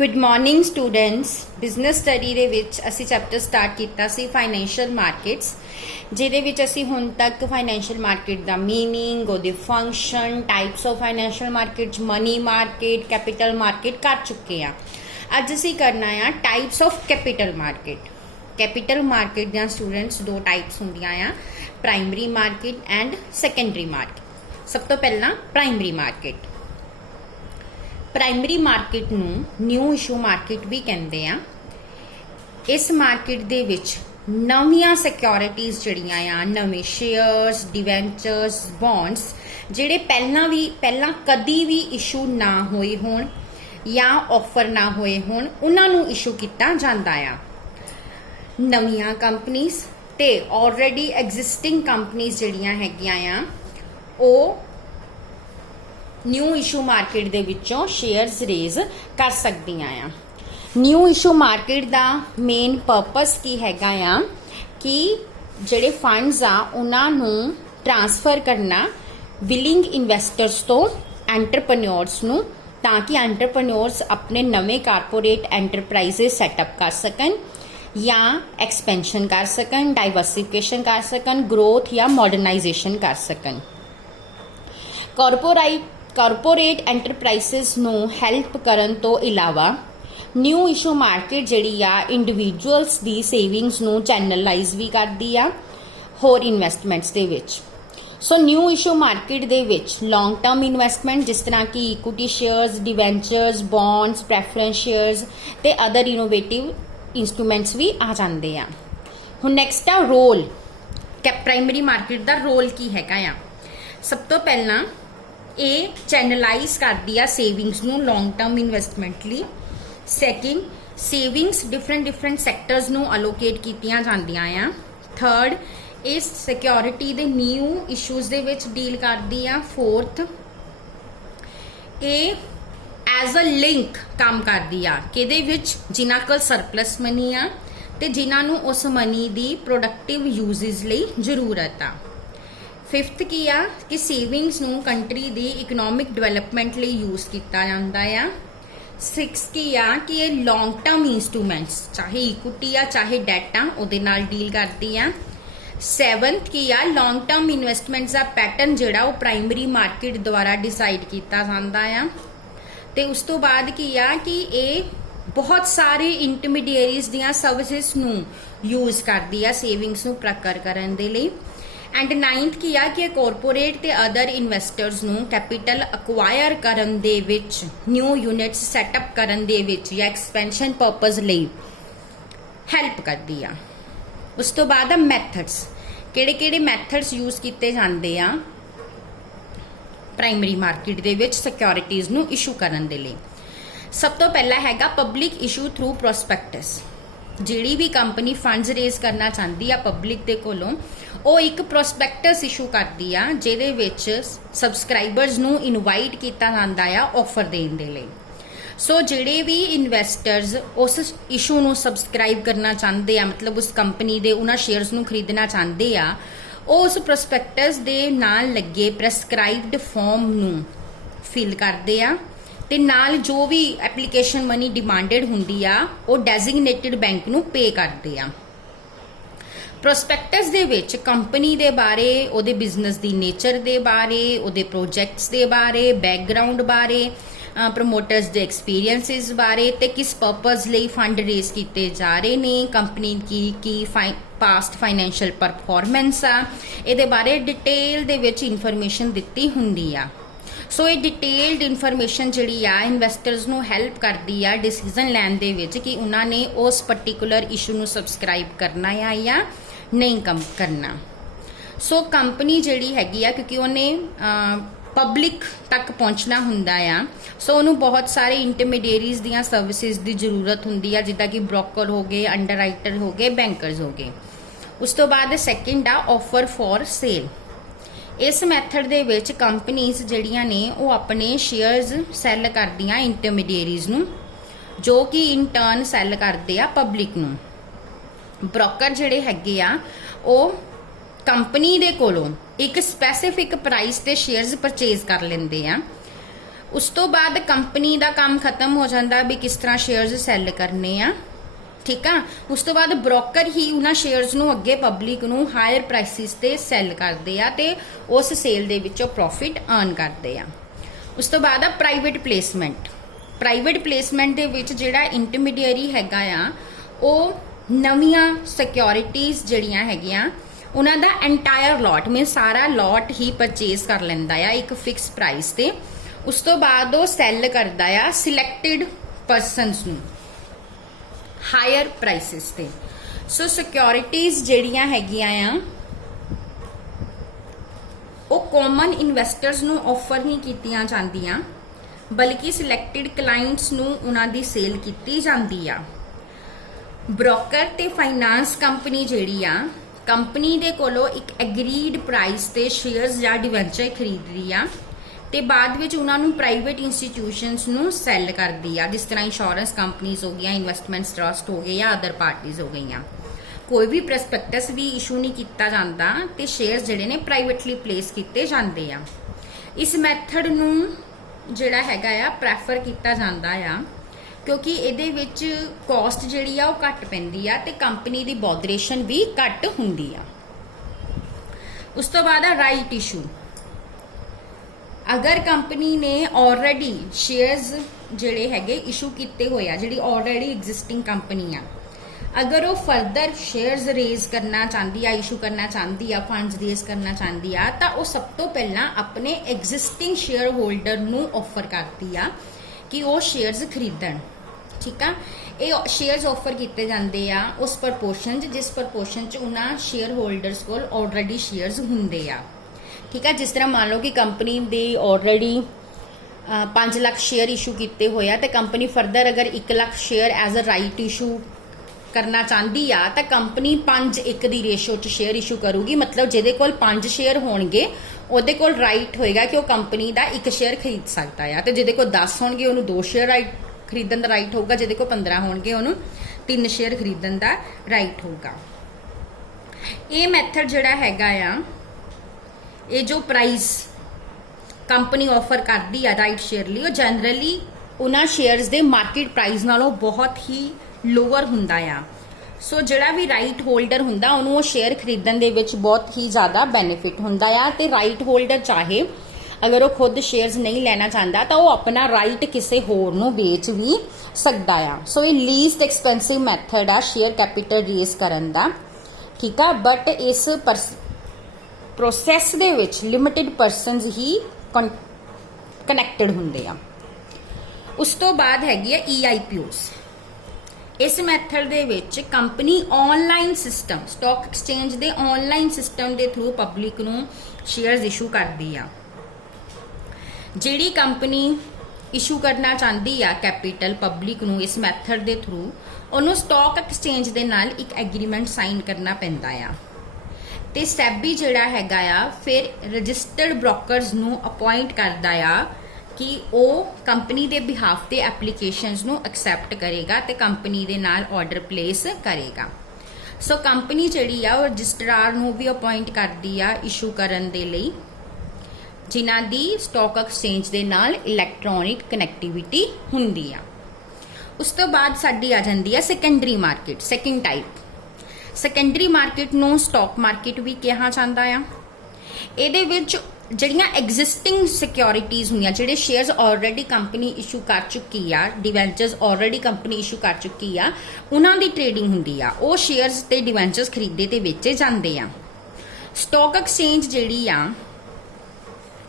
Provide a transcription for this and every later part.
Good morning students. Business study दे विच असी चैप्टर स्टार्ट किया सी फाइनैशियल मार्केट्स, जिहदे विच असी हुण तक फाइनैशियल मार्केट दा मीनिंग, उहदे function, types of financial markets, money market, capital market कर चुके हैं। अज असी करना है types of capital market. Capital market दियां स्टूडेंट्स दो टाइप्स हुंदियां आ, primary market and secondary market. सब तो पहला प्राइमरी मार्केट। प्राइमरी मार्केट नूं न्यू इशू मार्केट भी कहते हैं। इस मार्केट दे विच नवीं सिक्योरिटीज़ जिहड़ियां आ, नवे शेयर्स, डिवेंचर्स, बॉन्ड्स जिहड़े पहला कदी भी इशू ना होए होण या ऑफर ना होए होण, उन्हां नूं इशू किया जांदा आ। नवीं कंपनीज ते ऑलरेडी एग्जिस्टिंग कंपनीज जिहड़ियां हैगियां आ, ਉਹ न्यू इशू मार्केट दे विचों शेयर्स रेज कर सकदियां आ। न्यू इशू मार्केट दा मेन पर्पस की हैगा आ कि जिहड़े फंड्स आ उन्हां नूं ट्रांसफर करना विलिंग इन्वेस्टर्स तो एंटरप्रेन्योर्स नूं, ताकि एंटरप्रेन्योर्स अपने नवे कारपोरेट एंटरप्राइजेस सैटअप कर सकन या एक्सपेंशन कर सकन, डाइवर्सिफिकेशन कर सकन, ग्रोथ या मॉडर्नाइजेशन कर सकन। कारपोरेट एंटरप्राइजेस नूं हैल्प करन तो इलावा न्यू इशू मार्केट जिहड़ी आ इंडिविजुअल्स दी सेविंग्स नूं चैनलाइज भी करदी आ होर इन्वेस्टमेंट्स दे विच। सो न्यू इशू मार्केट दे विच लॉन्ग टर्म इन्वेस्टमेंट जिस तरह की equity shares, debentures, bonds, preference shares ते अदर इनोवेटिव इंस्ट्रूमेंट्स भी आ जाते हैं। हुण नैक्सट आ रोल। प्राइमरी मार्केट का रोल की हैगा आ। सब तो पहला ये चैनलाइज करती है सेविंग्स नूं लॉन्ग टर्म इन्वेस्टमेंट लई। सैकेंड, सेविंग्स डिफरेंट सैक्टर्स नूं अलोकेट कीतियां जांदियां आ। थर्ड, इस security they knew issues they which deal करदी आ। फोर्थ, ये एज अ लिंक काम करदी आ किहदे विच जिन्हां कोल सरप्लस मनी आ ते जिन्हां नूं उस मनी दी प्रोडक्टिव यूजेस लई जरूरत आ। फिफ्थ की आ कि सेविंग्स नूं कंट्री दी इकनॉमिक डिवेलपमेंट लई यूज किया जाता है। सिक्स की आ कि ये लॉन्ग टर्म इंस्ट्रूमेंट्स चाहे इक्विटी आ चाहे डेट आ उहदे नाल डील करती आ। सैवंथ की आ लॉन्ग टर्म इन्वेस्टमेंट्स का पैटर्न जिहड़ा वो प्राइमरी मार्केट द्वारा डिसाइड किया जाता है। ते उस तो बाद की आ कि ये बहुत सारे इंटरमीडिएरीज दियां सर्विसेज नूं यूज करती आ सेविंग्स नूं प्रकर करन दे लई। एंड नाइन्थ की आ कि कॉरपोरेट ते अदर इन्वेस्टर्स नूं कैपिटल अक्वायर करन दे विच, न्यू यूनिट्स सैटअप करन दे विच या एक्सपेंशन पर्पज लई हैल्प करदी आ। उस तो बाद मैथड्स, किहड़े मैथड्स यूज किए जाते आ प्राइमरी मार्केट दे विच सिक्योरिटीज़ नूं इशू करन दे लई। सब तो पहला हैगा पब्लिक इशू थ्रू प्रोस्पैक्टस। जिहड़ी भी कंपनी फंड्स रेज करना चाहती है पब्लिक दे कोलों, वो एक प्रोस्पैक्टस इशू करती आ जिहदे विच सबसक्राइबर्स नूं इनवाइट किया जाता है ऑफर देने दे लई। सो जिहड़े भी इन्वेस्टर्स उस इशू नूं सबसक्राइब करना चाहते हैं, मतलब उस कंपनी दे उन्हां शेयर्स नूं खरीदना चाहते आ, उस प्रोस्पैक्टस दे नाल लगे प्रेसक्राइब्ड फॉर्म नूं फिल करते आ ते नाल जो भी एप्लीकेशन मनी डिमांडेड हुंदी आ वो डेजिग्नेटेड बैंक नूं पे करते आ। प्रोस्पैक्टस दे विच कंपनी दे बारे, उहदे बिजनेस दी नेचर दे बारे, उहदे प्रोजैक्ट्स दे बारे, बैकग्राउंड बारे, प्रमोटर्स दे एक्सपीरियंसिस बारे ते किस पर्पज लई फंड रेज किए जा रहे ने, कंपनी की पास्ट फाइनैशियल परफॉर्मेंस आ, इहदे बारे डिटेल दे विच इन्फॉर्मेशन दित्ती हुंदी आ। सो ये डिटेल्ड इन्फॉर्मेशन जिहड़ी आ इन्वेस्टर्स नूं हैल्प करदी आ डिसीजन लैण दे विच कि उन्हां ने उस पर्टिकुलर इशू नूं सबसक्राइब करना है या नहीं करना। सो कंपनी जिहड़ी हैगी आ क्योंकि उन्हें पब्लिक तक पहुँचना हुंदा आ, सो उन्होंने बहुत सारे इंटरमीडिएरीज दियां सर्विसेज की जरूरत हुंदी आ, जिद्दां कि ब्रोकर हो गए, अंडरराइटर हो गए, बैंकर्स हो गए। उस तो बाद सैकेंड आ ऑफर फॉर सेल। इस मैथड दे विच कंपनीज जिहड़ियां ने वो अपने शेयर्स सैल करदियां इंटरमीडिएरीज नूं, जो कि इन टर्न सैल करदे आ पब्लिक नूं। ब्रोकर जिहड़े हैगे आ वो कंपनी दे कोलों एक स्पैसीफिक प्राइस ते शेयर्स परचेज कर लेंदे आ। उस तो बाद कंपनी का काम खत्म हो जाता भी किस तरह शेयर्स सैल करने आ, ठीक है। उस तो बाद ब्रोकर ही उन्होंने शेयर्स नू अगे पब्लिक नू हायर प्राइसिस ते सैल करते आ ते उस सेल दे विचों प्रॉफिट अर्न करते आ। उस तो बाद प्राइवेट प्लेसमेंट। प्राइवेट प्लेसमेंट दे विच जिहड़ा इंटरमीडिएरी हैगा आ ਉਹ नवीं सिक्योरिटीज़ जड़ियां हैगियां उन्हां दा एंटायर लॉट में सारा लॉट ही परचेज कर लैंदा आ एक फिक्स प्राइस ते। उस तो बाद वो सैल करदा आ सिलैक्टेड परसनस नू हायर प्राइसिस ते। सो सिक्योरिटीज़ जड़ियां हैगियां आ वो कॉमन इन्वेस्टर्स नू ऑफर नहीं कीतियां जांदियां बल्कि सिलैक्टेड क्लाइंट्स नू उन्हां दी सेल कीती जांदी आ। ब्रोकर ते फाइनांस कंपनी जिहड़ी आ कंपनी दे कोलों एक एग्रीड प्राइस ते शेयर्स या डिवेंचर खरीददी आ ते बाद विच उन्हां नू प्राइवेट इंस्टीट्यूशनस नू सैल करदी आ, जिस तरह इंश्योरेंस कंपनीज हो गई, इन्वेस्टमेंट ट्रस्ट हो गए या अदर पार्टीज हो गई। कोई भी प्रस्पेक्टस भी इशू नहीं किया जाता ते शेयर्स जिहड़े ने प्राइवेटली प्लेस किए जाते आ। इस मैथड नू जिहड़ा हैगा आ प्रैफर किया जाता आ क्योंकि इहदे विच कॉस्ट जिहड़ी आ वो घट पैंदी आ ते कंपनी दी बॉदरेशन भी घट हुंदी आ। उस तो बाद राइट इशू। अगर कंपनी ने ऑलरेडी शेयर्स जिहड़े हैगे इशू किए हुए आ, जिहड़ी ऑलरेडी एग्जिस्टिंग कंपनी आ, अगर वो फर्दर शेयर्स रेज करना चाहती है, इशू करना चाहती है, फंड्स रेज करना चाहती है तो वो सब तो पहला अपने एग्जिस्टिंग शेयर होल्डर नू ऑफर करती है कि वो शेयर्स खरीदण, ठीक है। ये शेयर्स ऑफर किए जाते हैं उस प्रपोर्शन जिस प्रपोर्शन च उन्होंने शेयर होल्डर्स को ऑलरेडी शेयर्स होंगे आ, ठीक है। जिस तरह मान लो कि कंपनी दे ऑलरेडी 5 लाख शेयर इशू किए हुए आ तो कंपनी फर्दर अगर 1 lakh share as a right issue करना चाहती आ तो कंपनी 5:1 की रेशो च शेयर इशू करूगी, मतलब जिहदे कोल 5 शेयर होणगे ਉਹਦੇ ਕੋਲ राइट होएगा कि वह कंपनी का 1 शेयर खरीद सकता है तो जिहदे कोल 10 होणगे ਉਹਨੂੰ 2 शेयर राइट खरीदण दा राइट होगा, जिहदे कोल 15 होणगे ਉਹਨੂੰ 3 शेयर खरीदण दा राइट होगा। ये मैथड जिहड़ा हैगा आ ये जो प्राइस कंपनी ऑफर करती है राइट शेयर लिए वो जनरली उन्हां शेयर्स के मार्केट प्राइस नालों बहुत ही लोअर हुंदा आ। सो जिहड़ा भी राइट होल्डर हुंदा उन्होंने वो शेयर खरीदण दे विच बहुत ही ज़्यादा बेनिफिट हुंदा आ ते राइट होल्डर चाहे अगर वो खुद शेयर्स नहीं लेना चाहता तो वो अपना राइट किसी होर नूं बेच भी सकता आ। सो ये लीस्ट एक्सपेंसिव मैथड आ शेयर कैपिटल रेज करन दा, ठीक है। बट इस प्रोसैस दे विच लिमिटेड परसनस ही कनैक्टेड हुंदे आ। उस तो बाद हैगी आ EIPOs। इस मैथड दे which company online system stock exchange they online system के थ्रू पब्लिक नूं शेयर्स इशू करती आ। जिहड़ी कंपनी इशू करना चाहती आ कैपिटल पब्लिक नूं इस मैथड के थ्रू उन्होंने स्टॉक एक्सचेंज दे नाल एक एग्रीमेंट साइन करना पैंदा आ ते SEBI जिहड़ा हैगा आ फिर रजिस्टर्ड ब्रोकर्स नूं अपॉइंट करदा आ कि वो कंपनी के बिहाफ के एप्लीकेशनस नूं एक्सैप्ट करेगा तो कंपनी के नाल ऑर्डर प्लेस करेगा। सो कंपनी जिहड़ी आ रजिस्ट्रार नूं भी अपॉइंट करदी आ इशू करन दे लई जिन्हां दी स्टॉक एक्सचेंज दे नाल इलैक्ट्रॉनिक कनैक्टिविटी हुंदी आ। उस तो बाद साडी आ जांदी आ secondary market, second type. Secondary market नूं स्टॉक मार्केट भी कहा जांदा आ। इहदे विच ਜਿਹੜੀਆਂ ਐਗਜ਼ਿਸਟਿੰਗ ਸਿਕਿਉਰਿਟੀਜ਼ ਹੁੰਦੀਆਂ ਜਿਹੜੇ ਸ਼ੇਅਰਸ ਆਲਰੇਡੀ ਕੰਪਨੀ ਇਸ਼ੂ ਕਰ ਚੁੱਕੀ ਆ, ਡਿਵੈਂਚਰਸ ਆਲਰੇਡੀ ਕੰਪਨੀ ਇਸ਼ੂ ਕਰ ਚੁੱਕੀ ਆ, ਉਹਨਾਂ ਦੀ ਟ੍ਰੇਡਿੰਗ ਹੁੰਦੀ ਆ। ਉਹ ਸ਼ੇਅਰਸ ਤੇ ਡਿਵੈਂਚਰਸ ਖਰੀਦੇ ਤੇ ਵੇਚੇ ਜਾਂਦੇ ਆ। ਸਟਾਕ ਐਕਸਚੇਂਜ ਜਿਹੜੀ ਆ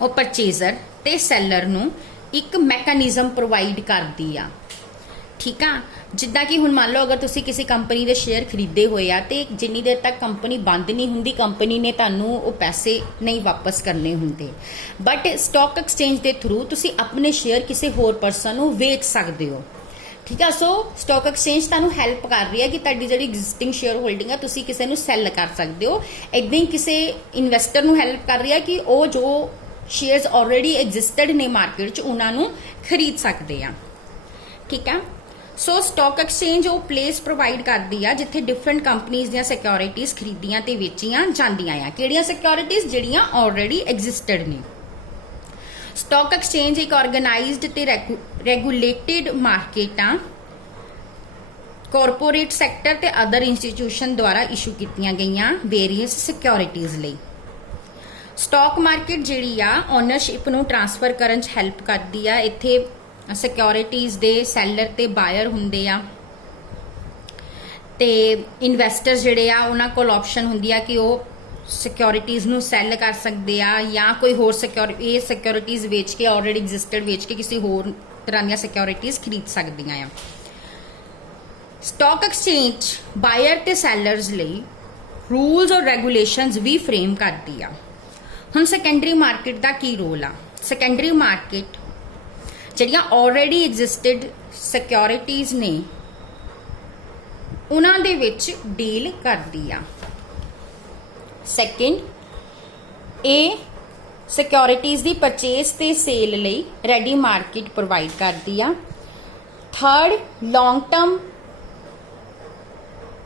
ਉਹ ਪਰਚੇਜ਼ਰ ਤੇ ਸੈਲਰ ਨੂੰ ਇੱਕ ਮੈਕੈਨਿਜ਼ਮ ਪ੍ਰੋਵਾਈਡ ਕਰਦੀ ਆ, ठीक है। जिद्दां कि हुण मान लो अगर तुसी किसी कंपनी के शेयर खरीदे हुए आ ते जिन्नी देर तक कंपनी बंद नहीं हुंदी कंपनी ने तुहानूं वो पैसे नहीं वापस करने हुंदे, बट स्टॉक एक्सचेंज के थ्रू तुसी अपने शेयर किसी होर परसन नूं वेच सकदे हो, ठीक है। सो स्टॉक एक्सचेंज तुहानूं हैल्प कर रही है कि तुहाडी जिहड़ी एग्जिस्टिंग शेयर होल्डिंग है तुसी किसी नूं सैल कर सकदे हो। इदां ही किसी इन्वेस्टर नूं हैल्प कर रही है कि वो जो शेयर्स ऑलरेडी एग्जिस्टड ने मार्केट च उन्हां नूं खरीद सकदे आ, ठीक है। सो स्टॉक एक्सचेंज वो प्लेस प्रोवाइड करती है जिथे डिफरेंट कंपनीज दी सिक्योरिटीज़ खरीदियां ते वेचियां जांदियां आ। किहड़ियां सिक्योरिटीज़ जिहड़ियां ऑलरेडी एग्जिस्टड ने। ਸਟਾਕ ਐਕਸਚੇਂਜ ਇੱਕ ਆਰਗੇਨਾਈਜ਼ਡ ਤੇ ਰੈਗੂਲੇਟਿਡ ਮਾਰਕੀਟ ਆ ਕਾਰਪੋਰੇਟ ਸੈਕਟਰ ਤੇ ਅਦਰ ਇੰਸਟੀਟਿਊਸ਼ਨ ਦੁਆਰਾ ਇਸ਼ੂ ਕੀਤੀਆਂ ਗਈਆਂ ਵੇਰੀਅਸ ਸਿਕਿਉਰਿਟੀਜ਼ ਲਈ। ਸਟਾਕ ਮਾਰਕੀਟ ਜਿਹੜੀ ਆ ਓਨਰਸ਼ਿਪ ਨੂੰ ਟ੍ਰਾਂਸਫਰ ਕਰਨ 'ਚ ਹੈਲਪ ਕਰਦੀ ਆ। ਇੱਥੇ ਸਿਕਿਉਰਿਟੀਜ਼ ਦੇ ਸੈਲਰ ਤੇ ਬਾਇਰ ਹੁੰਦੇ ਆ ਤੇ ਇਨਵੈਸਟਰਸ ਜਿਹੜੇ ਆ ਉਹਨਾਂ ਕੋਲ ਆਪਸ਼ਨ ਹੁੰਦੀ ਆ ਕਿ ਉਹ ਸਿਕਿਉਰਿਟੀਜ਼ ਨੂੰ ਸੈਲ ਕਰ ਸਕਦੇ ਆ ਜਾਂ ਕੋਈ ਹੋਰ ਇਹ ਸਿਕਿਉਰਿਟੀਜ਼ ਵੇਚ ਕੇ ਆਲਰੇਡੀ ਐਗਜ਼ਿਸਟਡ ਵੇਚ ਕੇ ਕਿਸੇ ਹੋਰ ਤਰ੍ਹਾਂ ਦੀਆਂ ਸਿਕਿਉਰਿਟੀਜ਼ ਖਰੀਦ ਸਕਦੀਆਂ ਆ। ਸਟਾਕ ਐਕਸਚੇਂਜ ਬਾਇਰ ਤੇ ਸੈਲਰਸ ਲਈ ਰੂਲਸ ਔਰ ਰੈਗੂਲੇਸ਼ਨਸ ਵੀ ਫਰੇਮ ਕਰਦੀ ਆ। ਹੁਣ ਸੈਕੰਡਰੀ ਮਾਰਕੀਟ ਦਾ ਕੀ ਰੋਲ ਆ? ਸੈਕੰਡਰੀ ਮਾਰਕੀਟ ਜਿਹੜੀਆਂ ਆਲਰੇਡੀ ਐਗਜ਼ਿਸਟਡ ਸਿਕਿਉਰਿਟੀਜ਼ ਨੇ ਉਹਨਾਂ ਦੇ ਵਿੱਚ ਡੀਲ ਕਰਦੀ ਆ। ਸੈਕਿੰਡ, ਇਹ ਸਿਕਿਉਰਿਟੀਜ਼ ਦੀ ਪਰਚੇਸ ਤੇ ਸੇਲ ਲਈ ਰੈਡੀ ਮਾਰਕੀਟ ਪ੍ਰੋਵਾਈਡ ਕਰਦੀ ਆ। ਥਰਡ, ਲੌਂਗ ਟਰਮ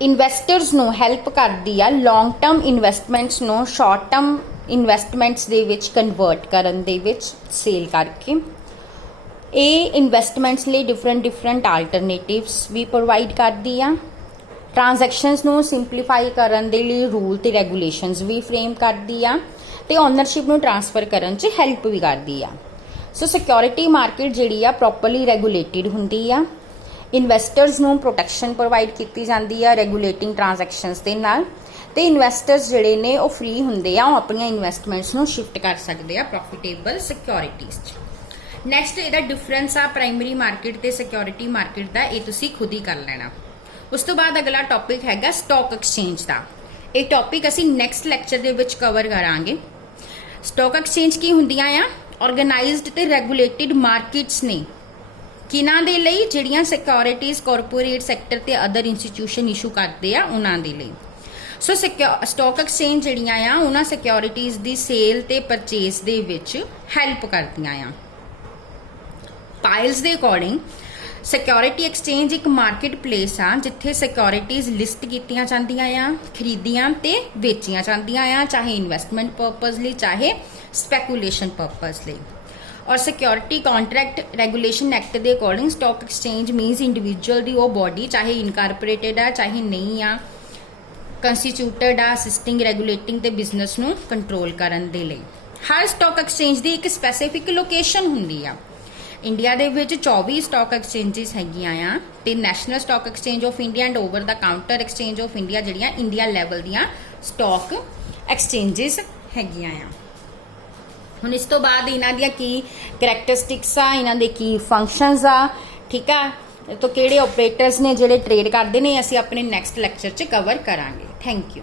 ਇਨਵੈਸਟਰਸ ਨੂੰ ਹੈਲਪ ਕਰਦੀ ਆ ਲੌਂਗ ਟਰਮ ਇਨਵੈਸਟਮੈਂਟਸ ਨੂੰ ਸ਼ਾਰਟ ਟਰਮ ਇਨਵੈਸਟਮੈਂਟਸ ਦੇ ਵਿੱਚ ਕਨਵਰਟ ਕਰਨ ਦੇ ਵਿੱਚ ਸੇਲ ਕਰਕੇ। ਇਹ ਇਨਵੈਸਟਮੈਂਟਸ ਲਈ ਡਿਫਰੈਂਟ ਆਲਟਰਨੇਟਿਵਸ ਵੀ ਪ੍ਰੋਵਾਈਡ ਕਰਦੀ ਆ। ਟ੍ਰਾਂਜੈਕਸ਼ਨਸ ਨੂੰ ਸਿੰਪਲੀਫਾਈ ਕਰਨ ਦੇ ਲਈ ਰੂਲ ਤੇ ਰੈਗੂਲੇਸ਼ਨਸ ਵੀ ਫਰੇਮ ਕਰਦੀ ਆ ਤੇ ਓਨਰਸ਼ਿਪ ਨੂੰ ਟ੍ਰਾਂਸਫਰ ਕਰਨ 'ਚ ਹੈਲਪ ਵੀ ਕਰਦੀ ਆ। ਸੋ ਸਿਕਿਉਰਿਟੀ ਮਾਰਕੀਟ ਜਿਹੜੀ ਆ ਪ੍ਰੋਪਰਲੀ ਰੈਗੂਲੇਟਿਡ ਹੁੰਦੀ ਆ। ਇਨਵੈਸਟਰਸ ਨੂੰ ਪ੍ਰੋਟੈਕਸ਼ਨ ਪ੍ਰੋਵਾਈਡ ਕੀਤੀ ਜਾਂਦੀ ਆ ਰੈਗੂਲੇਟਿੰਗ ਟ੍ਰਾਂਜੈਕਸ਼ਨਸ ਦੇ ਨਾਲ ਤੇ ਇਨਵੈਸਟਰਸ ਜਿਹੜੇ ਨੇ ਉਹ ਫ੍ਰੀ ਹੁੰਦੇ ਆ, ਉਹ ਆਪਣੀਆਂ ਇਨਵੈਸਟਮੈਂਟਸ ਨੂੰ ਸ਼ਿਫਟ ਕਰ ਸਕਦੇ ਆ ਪ੍ਰੋਫਿਟੇਬਲ ਸਿਕਿਉਰਿਟੀਜ਼ 'ਚ। ਨੈਕਸਟ ਇਹਦਾ ਡਿਫਰੈਂਸ ਆ ਪ੍ਰਾਇਮਰੀ ਮਾਰਕੀਟ ਤੇ ਸਿਕਿਉਰਿਟੀ ਮਾਰਕੀਟ ਦਾ, ਇਹ ਤੁਸੀਂ ਖੁਦ ਹੀ ਕਰ ਲੈਣਾ। ਉਸ ਤੋਂ ਬਾਅਦ ਅਗਲਾ ਟੌਪਿਕ ਹੈਗਾ ਸਟਾਕ ਐਕਸਚੇਂਜ ਦਾ। ਇਹ ਟੌਪਿਕ ਅਸੀਂ ਨੈਕਸਟ ਲੈਕਚਰ ਦੇ ਵਿੱਚ ਕਵਰ ਕਰਾਂਗੇ। ਸਟਾਕ ਐਕਸਚੇਂਜ ਕੀ ਹੁੰਦੀਆਂ ਆ? ਆਰਗੇਨਾਈਜ਼ਡ ਤੇ ਰੈਗੂਲੇਟਿਡ ਮਾਰਕੀਟਸ ਨੇ ਕਿਹਨਾਂ ਦੇ ਲਈ? ਜਿਹੜੀਆਂ ਸਿਕਿਉਰਿਟੀਜ਼ ਕਾਰਪੋਰੇਟ ਸੈਕਟਰ ਤੇ ਅਦਰ ਇੰਸਟੀਟਿਊਸ਼ਨ ਇਸ਼ੂ ਕਰਦੇ ਆ ਉਹਨਾਂ ਦੇ ਲਈ। ਸੋ ਸਟਾਕ ਐਕਸਚੇਂਜ ਜਿਹੜੀਆਂ ਆ ਉਹਨਾਂ ਸਿਕਿਉਰਿਟੀਜ਼ ਦੀ ਸੇਲ ਤੇ ਪਰਚੇਸ ਦੇ ਵਿੱਚ ਹੈਲਪ ਕਰਦੀਆਂ ਆ। ਪਾਇਲਸ ਦੇ ਅਕੋਰਡਿੰਗ ਸਿਕਿਉਰਿਟੀ ਐਕਸਚੇਂਜ ਇੱਕ ਮਾਰਕੀਟ ਪਲੇਸ ਆ ਜਿੱਥੇ ਸਿਕਿਉਰਿਟੀਜ਼ ਲਿਸਟ ਕੀਤੀਆਂ ਜਾਂਦੀਆਂ ਆ, ਖਰੀਦੀਆਂ ਤੇ ਵੇਚੀਆਂ ਜਾਂਦੀਆਂ ਆ, ਚਾਹੇ ਇਨਵੈਸਟਮੈਂਟ ਪਰਪਸ ਲਈ ਚਾਹੇ ਸਪੈਕੂਲੇਸ਼ਨ ਪਰਪਸ ਲਈ। ਔਰ ਸਿਕਿਉਰਿਟੀ ਕੰਟਰੈਕਟ ਰੈਗੂਲੇਸ਼ਨ ਐਕਟ ਦੇ according stock exchange means individual ਦੀ ਉਹ ਬੋਡੀ ਚਾਹੇ ਇਨਕਾਰਪੋਰੇਟਡ ਆ ਚਾਹੇ ਨਹੀਂ ਆ, ਕੰਸਟੀਟਿਊਟਡ ਆ ਅਸਿਸਟਿੰਗ ਰੈਗੂਲੇਟਿੰਗ ਤੇ ਬਿਜ਼ਨਸ ਨੂੰ ਕੰਟਰੋਲ ਕਰਨ ਦੇ ਲਈ। ਹਰ ਸਟਾਕ ਐਕਸਚੇਂਜ ਦੀ ਇੱਕ ਸਪੈਸੀਫਿਕ ਲੋਕੇਸ਼ਨ ਹੁੰਦੀ ਆ। ਇੰਡੀਆ ਦੇ ਵਿੱਚ 24 ਸਟਾਕ ਐਕਸਚੇਂਜਸ ਹੈਗੀਆਂ ਆ ਤੇ national stock exchange of India and over the counter exchange of India ਜਿਹੜੀਆਂ ਇੰਡੀਆ ਲੈਵਲ ਦੀਆਂ ਸਟਾਕ ਐਕਸਚੇਂਜਸ ਹੈਗੀਆਂ ਆ। ਹੁਣ ਇਸ ਤੋਂ ਬਾਅਦ ਇਹਨਾਂ ਦੀਆਂ ਕੀ ਕਰੈਕਟਰਿਸਟਿਕਸ ਆ, ਇਹਨਾਂ ਦੇ ਕੀ ਫੰਕਸ਼ਨਸ ਆ, ਠੀਕ ਆ, ਤੋਂ ਕਿਹੜੇ ਆਪਰੇਟਰਸ ਨੇ ਜਿਹੜੇ ਟ੍ਰੇਡ ਕਰਦੇ ਨੇ, ਅਸੀਂ ਆਪਣੇ ਨੈਕਸਟ ਲੈਕਚਰ 'ਚ ਕਵਰ ਕਰਾਂਗੇ। Thank you.